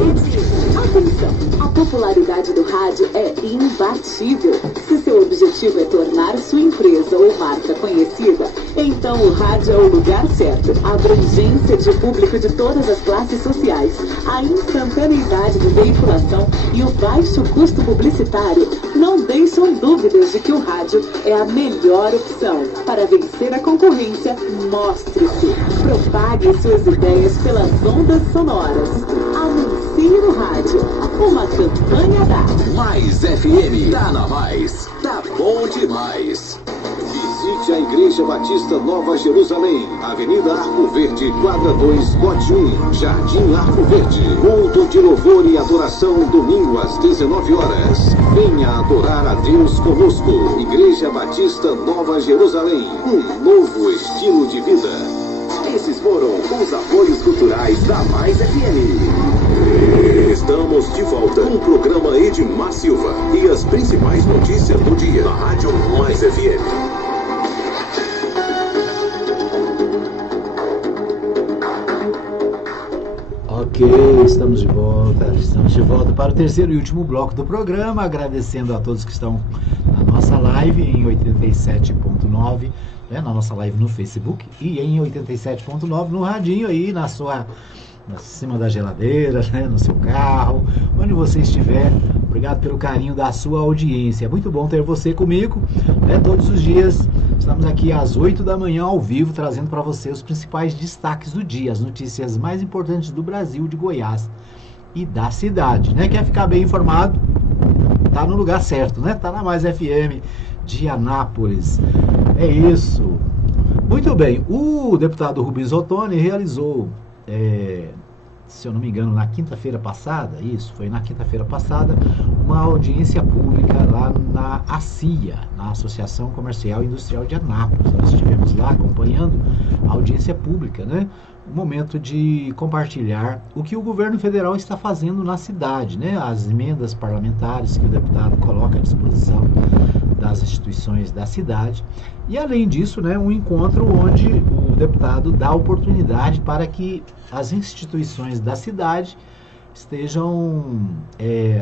Atenção, a popularidade do rádio é imbatível. Se seu objetivo é tornar sua empresa ou marca conhecida, então o rádio é o lugar certo. A abrangência de público de todas as classes sociais, a instantaneidade de veiculação e o baixo custo publicitário não deixam dúvidas de que o rádio é a melhor opção. Para vencer a concorrência, mostre-se. Propague suas ideias pelas ondas sonoras. Anuncie no rádio. Uma campanha da Mais FM. Tá na Mais. Tá bom demais. Visite a Igreja Batista Nova Jerusalém, Avenida Arco Verde, quadra 2, lote 1, Jardim Arco Verde. Culto de louvor e adoração, domingo às 19 horas. Venha adorar a Deus conosco. Igreja Batista Nova Jerusalém, um novo estilo de vida. Esses foram os apoios culturais da Mais FM. Estamos de volta com o programa Edmar Silva e as principais notícias do dia na Rádio Mais FM. Ok, estamos de volta para o terceiro e último bloco do programa, agradecendo a todos que estão na nossa live em 87.9, né, na nossa live no Facebook, e em 87.9 no radinho aí, na cima da geladeira, né, no seu carro, onde você estiver. Obrigado pelo carinho da sua audiência. É muito bom ter você comigo, né, todos os dias. Estamos aqui às 8 da manhã ao vivo, trazendo para você os principais destaques do dia, as notícias mais importantes do Brasil, de Goiás e da cidade, né? Quer ficar bem informado? Tá no lugar certo, né? Tá na Mais FM de Anápolis. É isso. Muito bem. O deputado Rubens Ottoni realizou, se eu não me engano, na quinta-feira passada, isso, foi na quinta-feira passada, uma audiência pública lá na ACIA, na Associação Comercial e Industrial de Anápolis. Nós estivemos lá acompanhando a audiência pública, né? Um momento de compartilhar o que o governo federal está fazendo na cidade, né? As emendas parlamentares que o deputado coloca à disposição das instituições da cidade. E além disso, né, um encontro onde o deputado dá oportunidade para que as instituições da cidade estejam,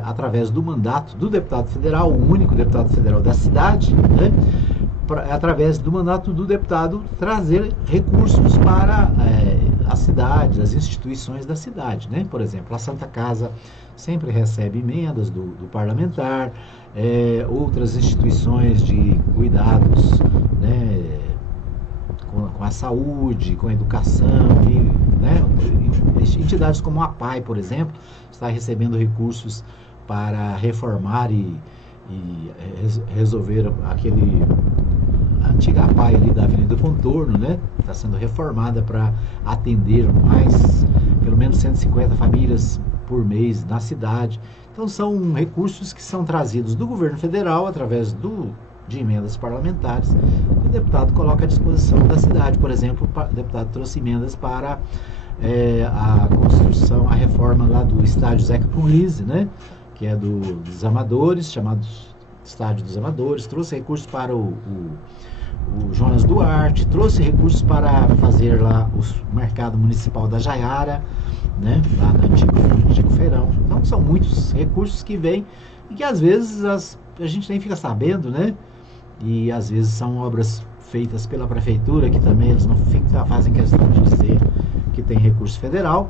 através do mandato do deputado federal, o único deputado federal da cidade, né, através do mandato do deputado, trazer recursos para a cidade, as instituições da cidade, né? Por exemplo, a Santa Casa sempre recebe emendas do parlamentar, outras instituições de cuidados, né, com a saúde, com a educação, né, entidades como a APAI, por exemplo, está recebendo recursos para reformar e resolver a antiga APAI ali da Avenida Contorno, né? Está sendo reformada para atender pelo menos 150 famílias por mês na cidade. Então são recursos que são trazidos do governo federal através de emendas parlamentares que o deputado coloca à disposição da cidade. Por exemplo, o deputado trouxe emendas para a construção, a reforma lá do estádio Zeca Puglisi, né? Que é dos amadores, chamado Estádio dos Amadores. Trouxe recursos para o Jonas Duarte, trouxe recursos para fazer lá o mercado municipal da Jaiara, né, lá no antigo feirão. Então são muitos recursos que vêm e que às vezes a gente nem fica sabendo, né? E às vezes são obras feitas pela prefeitura, que também eles não fazem questão de dizer que tem recurso federal.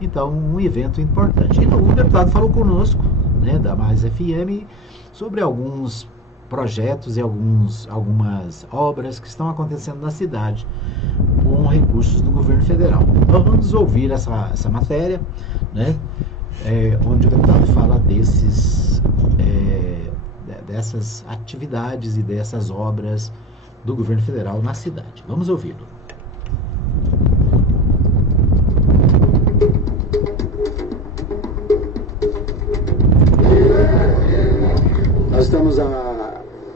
Então, um evento importante. E o deputado falou conosco, né, da Mais FM, sobre alguns projetos e algumas obras que estão acontecendo na cidade com recursos do governo federal. Então vamos ouvir essa matéria, né, onde o deputado fala dessas atividades e dessas obras do governo federal na cidade. Vamos ouvi-lo. Nós estamos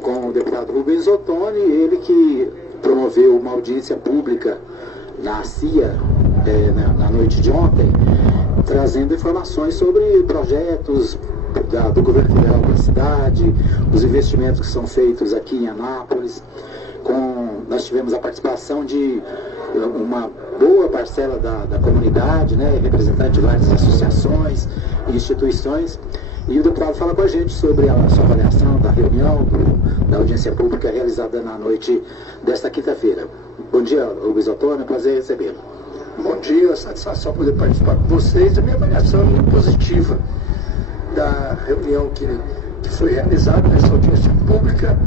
com o deputado Rubens Ottoni, ele que promoveu uma audiência pública na CIA na noite de ontem, trazendo informações sobre projetos do governo federal para a cidade, os investimentos que são feitos aqui em Anápolis. Nós tivemos a participação de uma boa parcela da comunidade, né, representante de várias associações e instituições. E o deputado fala com a gente sobre a sua avaliação da reunião, da audiência pública realizada na noite desta quinta-feira. Bom dia, Rubens Ottoni, é um prazer recebê-lo. Bom dia, é satisfação poder participar com vocês. A minha avaliação é muito positiva da reunião que foi realizada nessa audiência pública.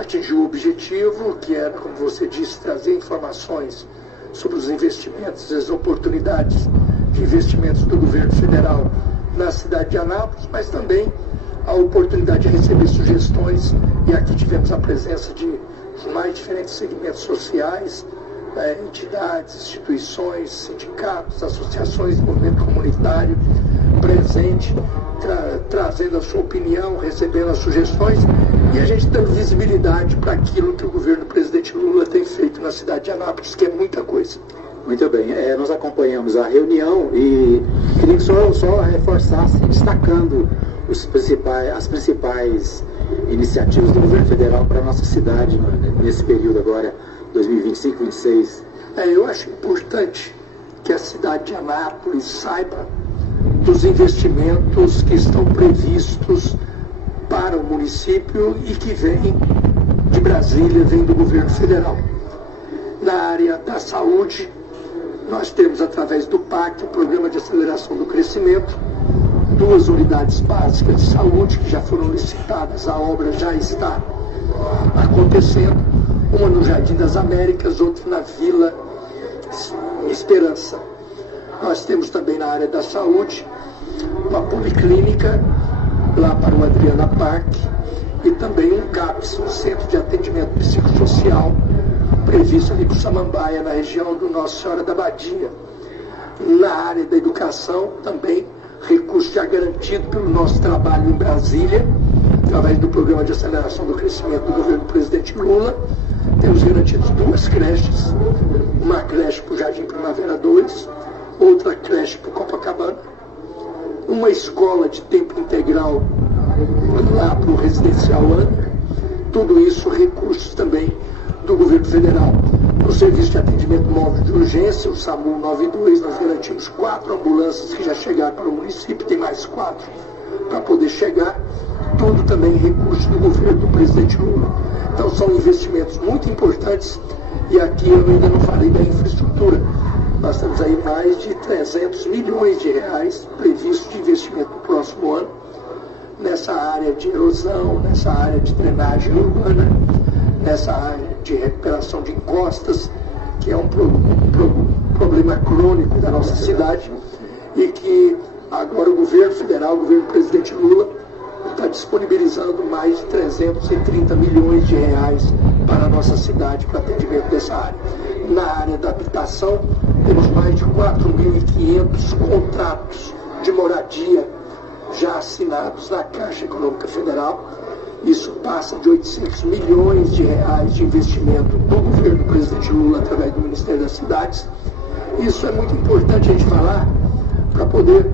Atingiu o objetivo, que era, como você disse, trazer informações sobre os investimentos, as oportunidades de investimentos do governo federal na cidade de Anápolis, mas também a oportunidade de receber sugestões, e aqui tivemos a presença de mais diferentes segmentos sociais, entidades, instituições, sindicatos, associações, movimento comunitário presente, trazendo a sua opinião, recebendo as sugestões, e a gente dando visibilidade para aquilo que o governo do presidente Lula tem feito na cidade de Anápolis, que é muita coisa. Muito bem, nós acompanhamos a reunião e queria que o senhor só reforçasse, destacando as principais iniciativas do governo federal para a nossa cidade nesse período agora, 2025-26. Eu acho importante que a cidade de Anápolis saiba dos investimentos que estão previstos para o município e que vem de Brasília, vem do governo federal. Na área da saúde, nós temos, através do PAC, o Programa de Aceleração do Crescimento, 2 unidades básicas de saúde que já foram licitadas, a obra já está acontecendo, uma no Jardim das Américas, outra na Vila Esperança. Nós temos também na área da saúde uma policlínica lá para o Adriana Parque e também um CAPS, um Centro de Atendimento Psicossocial, previsto ali por Samambaia, na região do Nossa Senhora da Badia. Na área da educação, também recurso já garantido pelo nosso trabalho em Brasília, através do Programa de Aceleração do Crescimento do governo do presidente Lula. Temos garantidos 2 creches, uma creche para o Jardim Primavera 2, outra creche para o Copacabana, uma escola de tempo integral lá para o Residencial Ana. Tudo isso recursos também do governo federal. No Serviço de Atendimento Móvel de Urgência, o SAMU 92, nós garantimos 4 ambulâncias que já chegaram para o município, tem mais 4 para poder chegar. Tudo também recursos do governo do presidente Lula. Então são investimentos muito importantes e aqui eu ainda não falei da infraestrutura. Nós temos aí mais de 300 milhões de reais previstos de investimento no próximo ano, nessa área de erosão, nessa área de drenagem urbana, nessa área de recuperação de encostas, que é um problema crônico da nossa cidade e que agora o governo federal, o governo do presidente Lula, está disponibilizando mais de 330 milhões de reais para a nossa cidade, para atendimento dessa área. Na área da habitação, temos mais de 4.500 contratos de moradia já assinados na Caixa Econômica Federal. Isso passa de 800 milhões de reais de investimento do governo do presidente Lula através do Ministério das Cidades. Isso é muito importante a gente falar para poder,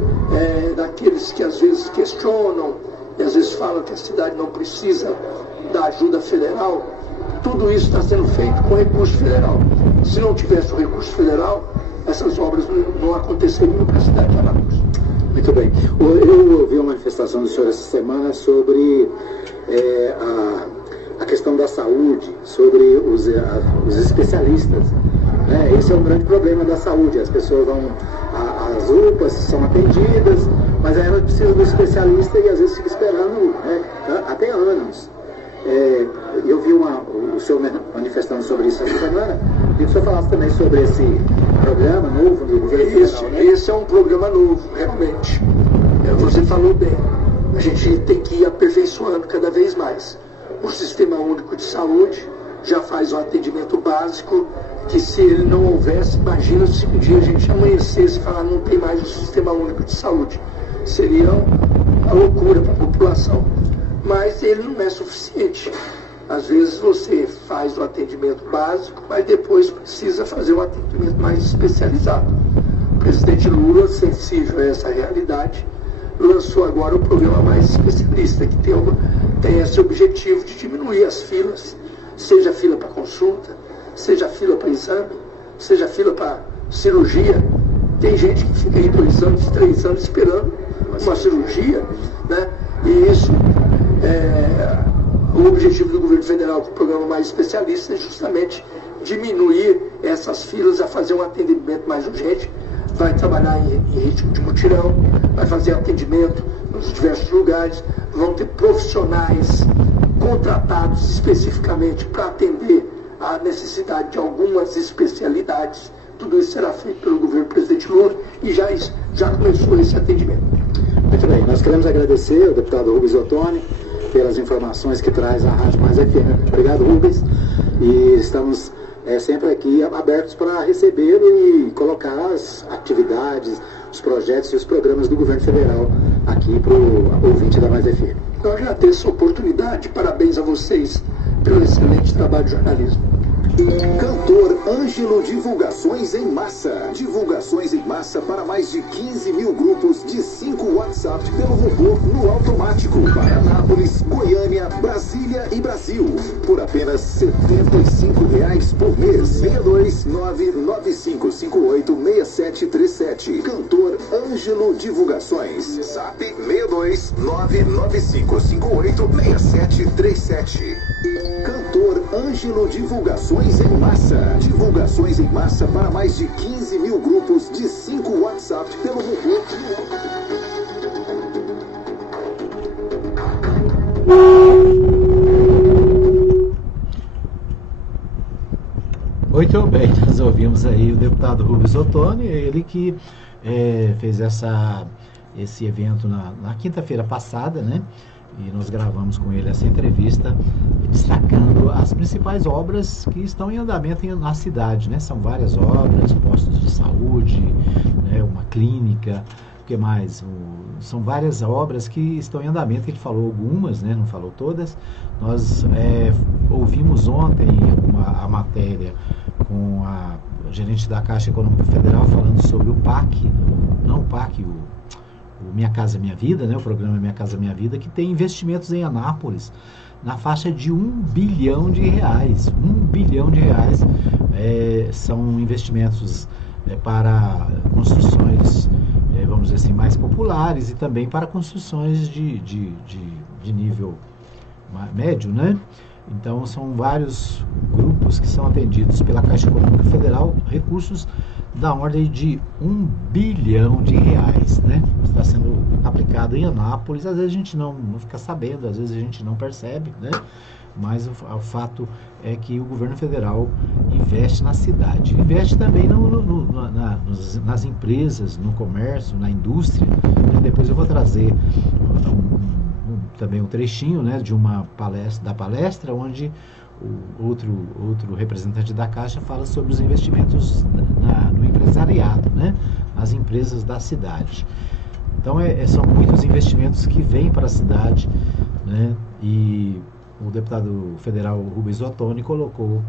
daqueles que às vezes questionam e às vezes falam que a cidade não precisa da ajuda federal, tudo isso está sendo feito com recurso federal. Se não tivesse o recurso federal, essas obras não aconteceriam para a cidade de Anápolis. Muito bem. Eu ouvi uma manifestação do senhor essa semana sobre a questão da saúde, sobre os especialistas. Né? Esse é um grande problema da saúde. As pessoas vão às UPAs, são atendidas, mas aí elas precisam do especialista e às vezes fica esperando até anos. Eu vi o senhor manifestando sobre isso essa semana, e o senhor falasse também sobre esse programa novo do governo federal, né? Esse é um programa novo, realmente. Você falou bem. A gente tem que ir aperfeiçoando cada vez mais. O Sistema Único de Saúde já faz um atendimento básico que, se ele não houvesse, imagina se um dia a gente amanhecesse e falar não tem mais o Sistema Único de Saúde. Seria uma loucura para a população. Mas ele não é suficiente. Às vezes você faz o atendimento básico, mas depois precisa fazer um atendimento mais especializado. O presidente Lula, sensível a essa realidade, lançou agora o programa mais especialista, que tem esse objetivo de diminuir as filas, seja fila para consulta, seja fila para exame, seja fila para cirurgia. Tem gente que fica aí 2 anos, 3 anos esperando uma cirurgia, né? E isso o objetivo do governo federal com o programa mais especialista é justamente diminuir essas filas, a fazer um atendimento mais urgente. Vai trabalhar em ritmo de mutirão, vai fazer atendimento nos diversos lugares, vão ter profissionais contratados especificamente para atender a necessidade de algumas especialidades. Tudo isso será feito pelo governo do presidente Lula e já começou esse atendimento. Muito bem, nós queremos agradecer ao deputado Rubens Ottoni pelas informações que traz a Rádio Mais FM. Obrigado, Rubens. E estamos sempre aqui abertos para receber e colocar as atividades, os projetos e os programas do governo federal aqui para o ouvinte da Mais FM. Eu agradeço a oportunidade, parabéns a vocês pelo excelente trabalho de jornalismo. Cantor Ângelo Divulgações em Massa. Divulgações em massa para mais de 15 mil grupos de 5 WhatsApp pelo robô no automático. Para Anápolis, Goiânia, Brasília e Brasil. Por apenas R$ 75 por mês. 62995586737. Cantor Ângelo Divulgações. Zap 62995586737. Cantor Ângelo Divulgações em Massa. Divulgações em massa para mais de 15 mil grupos de 5 WhatsApp pelo robô. Muito bem, nós ouvimos aí o deputado Rubens Ottoni, ele que fez esse evento na quinta-feira passada, né? E nós gravamos com ele essa entrevista, destacando as principais obras que estão em andamento na cidade, né? São várias obras, postos de saúde, né? Uma clínica, o que mais? São várias obras que estão em andamento, ele falou algumas, né? Não falou todas. Nós ouvimos ontem a matéria com a gerente da Caixa Econômica Federal falando sobre o PAC, o Minha Casa Minha Vida, né, o programa Minha Casa Minha Vida, que tem investimentos em Anápolis na faixa de R$1 bilhão. R$1 bilhão são investimentos para construções, vamos dizer assim, mais populares e também para construções de nível médio, né? Então são vários grupos que são atendidos pela Caixa Econômica Federal, recursos da ordem de R$1 bilhão, né? Está sendo aplicado em Anápolis. Às vezes a gente não fica sabendo, às vezes a gente não percebe, né? Mas o fato é que o governo federal investe na cidade, investe também nas empresas, no comércio, na indústria. Depois eu vou trazer também um trechinho, né, de uma palestra onde o outro representante da Caixa fala sobre os investimentos no empresariado, né, nas empresas da cidade. Então são muitos investimentos que vêm para a cidade, né, e o deputado federal Rubens Ottoni colocou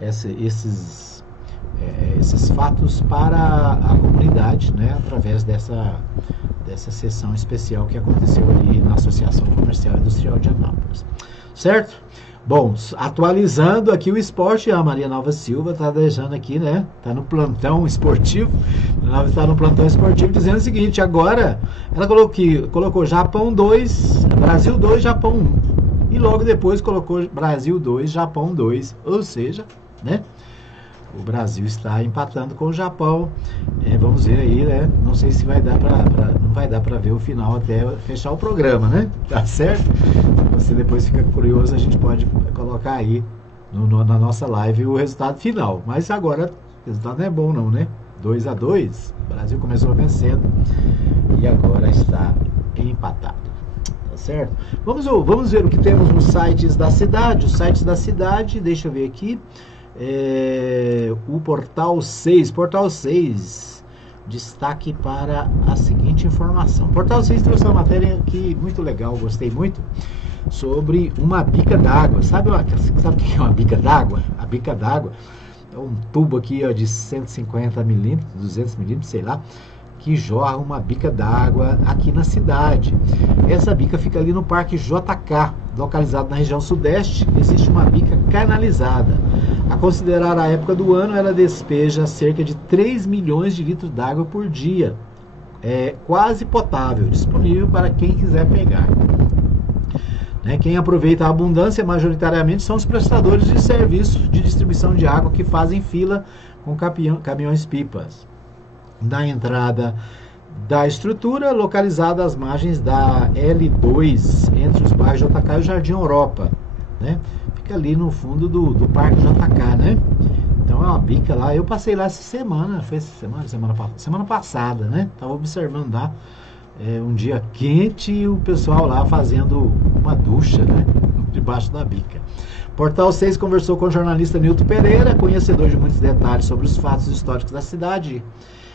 esses fatos para a comunidade, né, através dessa sessão especial que aconteceu ali na Associação Comercial e Industrial de Anápolis. Certo? Bom, atualizando aqui o esporte, a Maria Nova Silva está deixando aqui, né? Está no plantão esportivo. Está no plantão esportivo dizendo o seguinte: agora ela colocou Japão 2, Brasil 2, Japão 1. E logo depois colocou Brasil 2, Japão 2. Ou seja, né? O Brasil está empatando com o Japão. Vamos ver aí, né? Não sei se vai dar não vai dar para ver o final até fechar o programa, né? Tá certo? Você depois fica curioso, a gente pode colocar aí na nossa live o resultado final. Mas agora o resultado não é bom não, né? 2-2. O Brasil começou vencendo e agora está empatado. Tá certo? Vamos ver o que temos nos sites da cidade. Os sites da cidade, deixa eu ver aqui. O Portal 6, destaque para a seguinte informação. O Portal 6 trouxe uma matéria aqui muito legal, gostei muito, sobre uma bica d'água. Sabe o que é uma bica d'água? A bica d'água é um tubo aqui, ó, de 150 milímetros, 200 milímetros, sei lá, que jorra uma bica d'água aqui na cidade. Essa bica fica ali no Parque JK, localizado na região sudeste. Existe uma bica canalizada. A considerar a época do ano, ela despeja cerca de 3 milhões de litros d'água por dia. É quase potável, disponível para quem quiser pegar. Quem aproveita a abundância majoritariamente são os prestadores de serviço de distribuição de água que fazem fila com caminhões-pipas. Na entrada da estrutura, localizada às margens da L2, entre os bairros JK e o Jardim Europa, né? Fica ali no fundo do Parque JK, né? Então é uma bica lá. Eu passei lá essa semana, foi semana passada, né? Estava observando lá, um dia quente, e o pessoal lá fazendo uma ducha, né? Debaixo da bica. Portal 6 conversou com o jornalista Nilton Pereira, conhecedor de muitos detalhes sobre os fatos históricos da cidade.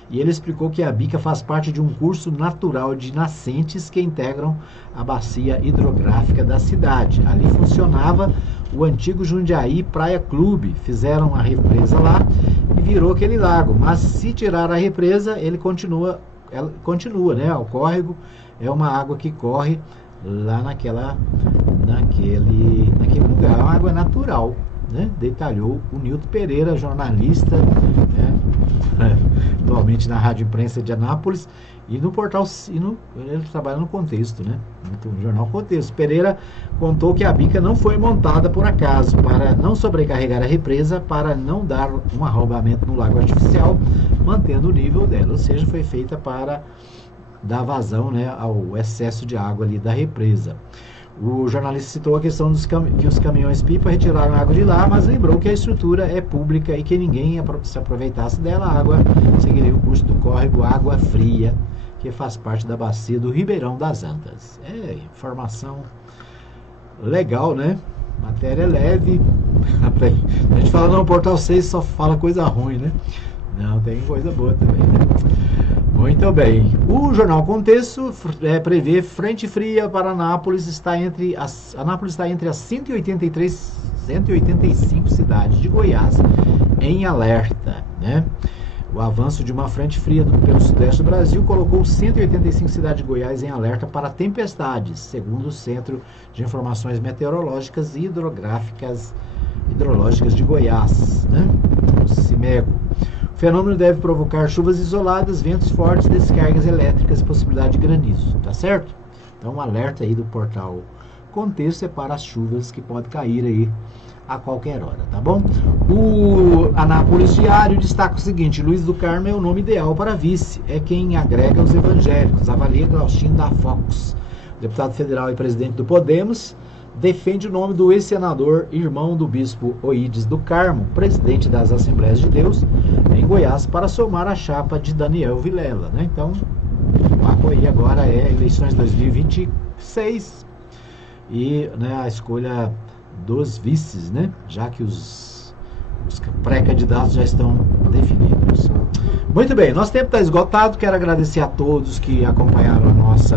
E ele explicou que a bica faz parte de um curso natural de nascentes que integram a bacia hidrográfica da cidade. Ali funcionava o antigo Jundiaí Praia Clube. Fizeram a represa lá e virou aquele lago. Mas se tirar a represa, ele continua, né? O córrego é uma água que corre lá naquele lugar, uma água natural, né? Detalhou o Nilton Pereira, jornalista, né? Atualmente na Rádio Imprensa de Anápolis e no portal, ele trabalha no Contexto, né? No jornal Contexto. Pereira contou que a bica não foi montada por acaso, para não sobrecarregar a represa, para não dar um arrombamento no lago artificial, mantendo o nível dela, ou seja, foi feita para dar vazão, né, ao excesso de água ali da represa. O jornalista citou a questão que os caminhões-pipa retiraram a água de lá, mas lembrou que a estrutura é pública e que ninguém se aproveitasse dela, a água seguiria o curso do córrego Água Fria, que faz parte da bacia do Ribeirão das Antas. É informação legal, né? Matéria leve. A gente fala, não, o Portal 6 só fala coisa ruim, né? Não, tem coisa boa também, né? Muito bem. O jornal Contexto prevê frente fria para Anápolis. Anápolis está entre as 185 cidades de Goiás em alerta, né? O avanço de uma frente fria pelo sudeste do Brasil colocou 185 cidades de Goiás em alerta para tempestades, segundo o Centro de Informações Meteorológicas e Hidrológicas de Goiás, né? O CIMEGO. O fenômeno deve provocar chuvas isoladas, ventos fortes, descargas elétricas e possibilidade de granizo, tá certo? Então, um alerta aí do portal Contexto é para as chuvas que podem cair aí a qualquer hora, tá bom? O Anápolis Diário destaca o seguinte: Luiz do Carmo é o nome ideal para vice, é quem agrega os evangélicos, avalia Glaustino da Fox. O deputado federal e presidente do Podemos defende o nome do ex-senador, irmão do bispo Oídes do Carmo, presidente das Assembleias de Deus, em Goiás, para somar a chapa de Daniel Vilela, né? Então, o papo aí agora é eleições 2026 e, né, a escolha dos vices, né? Já que os pré-candidatos já estão definidos. Muito bem, nosso tempo está esgotado. Quero agradecer a todos que acompanharam nosso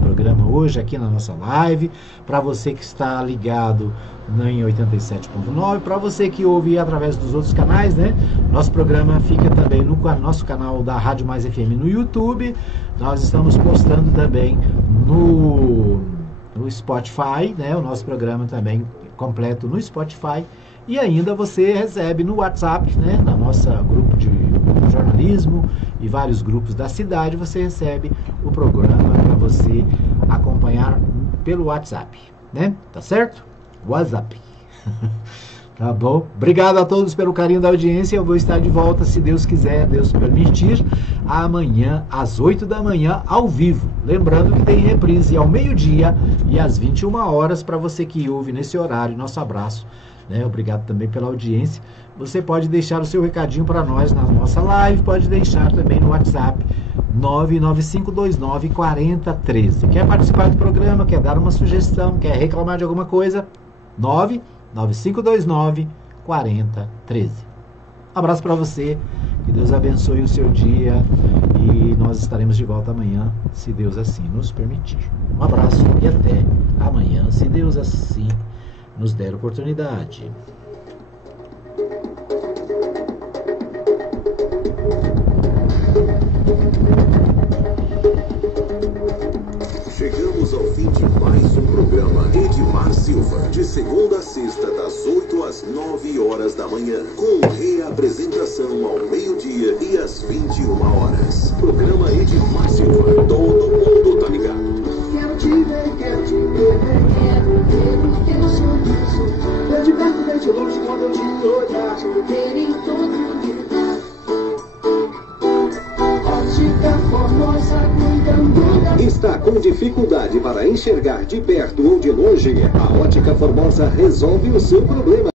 programa hoje aqui na nossa live. Para você que está ligado em 87.9, para você que ouve através dos outros canais, né? Nosso programa fica também no nosso canal da Rádio Mais FM no YouTube. Nós estamos postando também no Spotify, né? O nosso programa também completo no Spotify. E ainda você recebe no WhatsApp, né? Na nossa grupo de jornalismo e vários grupos da cidade, você recebe o programa para você acompanhar pelo WhatsApp, né? Tá certo? WhatsApp. Tá bom? Obrigado a todos pelo carinho da audiência. Eu vou estar de volta, se Deus quiser, Deus permitir, amanhã às 8 da manhã, ao vivo. Lembrando que tem reprise ao meio-dia e às 21 horas para você que ouve nesse horário. Nosso abraço, né? Obrigado também pela audiência. Você pode deixar o seu recadinho para nós na nossa live, pode deixar também no WhatsApp 995294013. Quer participar do programa, quer dar uma sugestão, quer reclamar de alguma coisa? 995294013. Abraço para você, que Deus abençoe o seu dia e nós estaremos de volta amanhã, se Deus assim nos permitir. Um abraço e até amanhã, se Deus assim nos der oportunidade. Chegamos ao fim de mais um programa Edmar Silva, de segunda a sexta, das 8 às 9 horas da manhã, com reapresentação ao meio-dia e às 21 horas. Programa Edmar Silva, todo mundo tá ligado. Quero te ver, quero ver o teu sorriso. Ver de perto, ver de longe, quando eu te olhar, te ver em todo lugar. Ótica Formosa, cuidando da... Está com dificuldade para enxergar de perto ou de longe? A Ótica Formosa resolve o seu problema.